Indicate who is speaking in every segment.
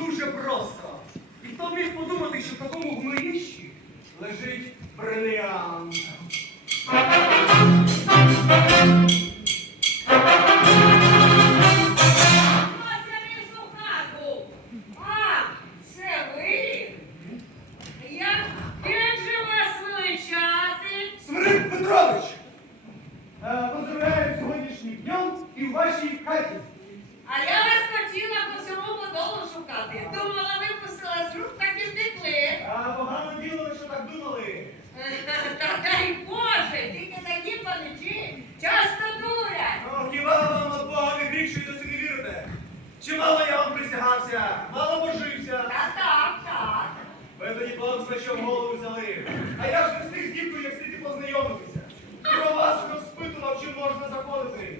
Speaker 1: дуже просто. І хто міг подумати, що в такому гноїщі лежить бриліант. Смирид Петрович! Поздравляю сьогоднішній днем і в вашій хаті.
Speaker 2: А я вас хотіла по всьому дому шукати. Думала, випустила з рук, так і втекли.
Speaker 1: Погано діло, що так думали.
Speaker 2: Та дай Боже, тільки такі паничі часто дурять.
Speaker 1: Ну, хіба вам от Бога не гріх, що й досі не вірите? Чимало я вам присягався, мало божився.
Speaker 2: Так.
Speaker 1: Ви тоді хлопці, що в голову взяли. А я ж не встиг з дівкою, як слід познайомитися. Про вас розпитував, чи можна заходити.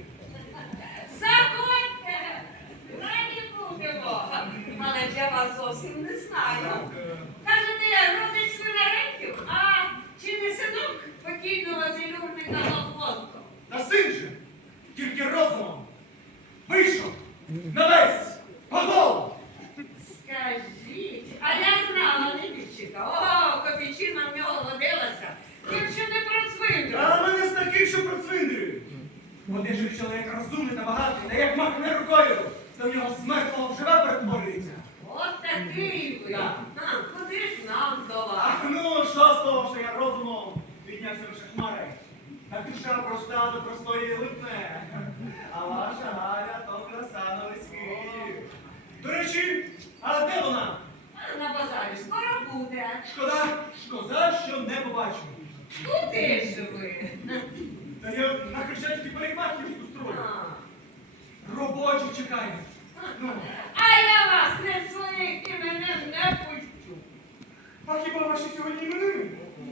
Speaker 2: Заходьте, раді будемо. Але я вас зовсім не знаю. Кажете, я родич Свинаренків, а чи не синок покійного зелюрника Лохвонко?
Speaker 1: Та син же, тільки розумом, вийшов на весь подол.
Speaker 2: Скажіть, а я знала небіжчика. О, копійчина в нього водилася. Якщо не про цвинтар.
Speaker 1: А мене з таких, що процвиндрюють. Один же чоловік розумний та багатий, та як махне рукою, то в нього з мертвого в живе перетворюється.
Speaker 2: От такий ви.
Speaker 1: Так.
Speaker 2: Куди ж нам до вас?
Speaker 1: Ах, ну, що з того, що я розумом піднявся лише хмари. А душа проста до простої липне. А ваша Галя то краса на весь Київ. До речі, а де вона?
Speaker 2: На базарі скоро буде.
Speaker 1: Шкода, що не побачу.
Speaker 2: Куди ж ви?
Speaker 1: Та я на Хрещатикі парикмахерську строю.
Speaker 2: А.
Speaker 1: Робочі чекають. Ну,
Speaker 2: А я вас не своїх іменем не пущу.
Speaker 1: а хіба ваші сьогодні іменини?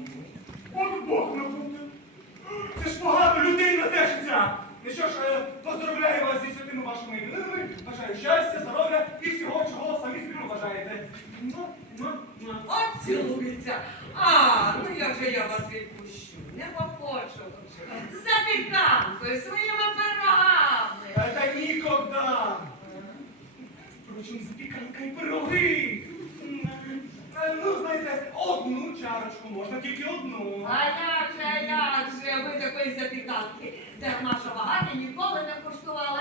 Speaker 1: От Бог напутав. Це ж погано, людей натешиться. І що ж, поздравляю вас зі святими вашими іменинами. Бажаю щастя, здоров'я і всього, чого самі собі бажаєте.
Speaker 2: От цілується. А, ну як же я вас відпущу? Не попочу. З запіканкою, своїми пирогами.
Speaker 1: Та ніколи. Впрочем, запіканка і пироги. Ну, знаєте, одну чарочку можна, тільки одну.
Speaker 2: А як же ви такої запіканки? Дарма, що багаті ніколи не куштували.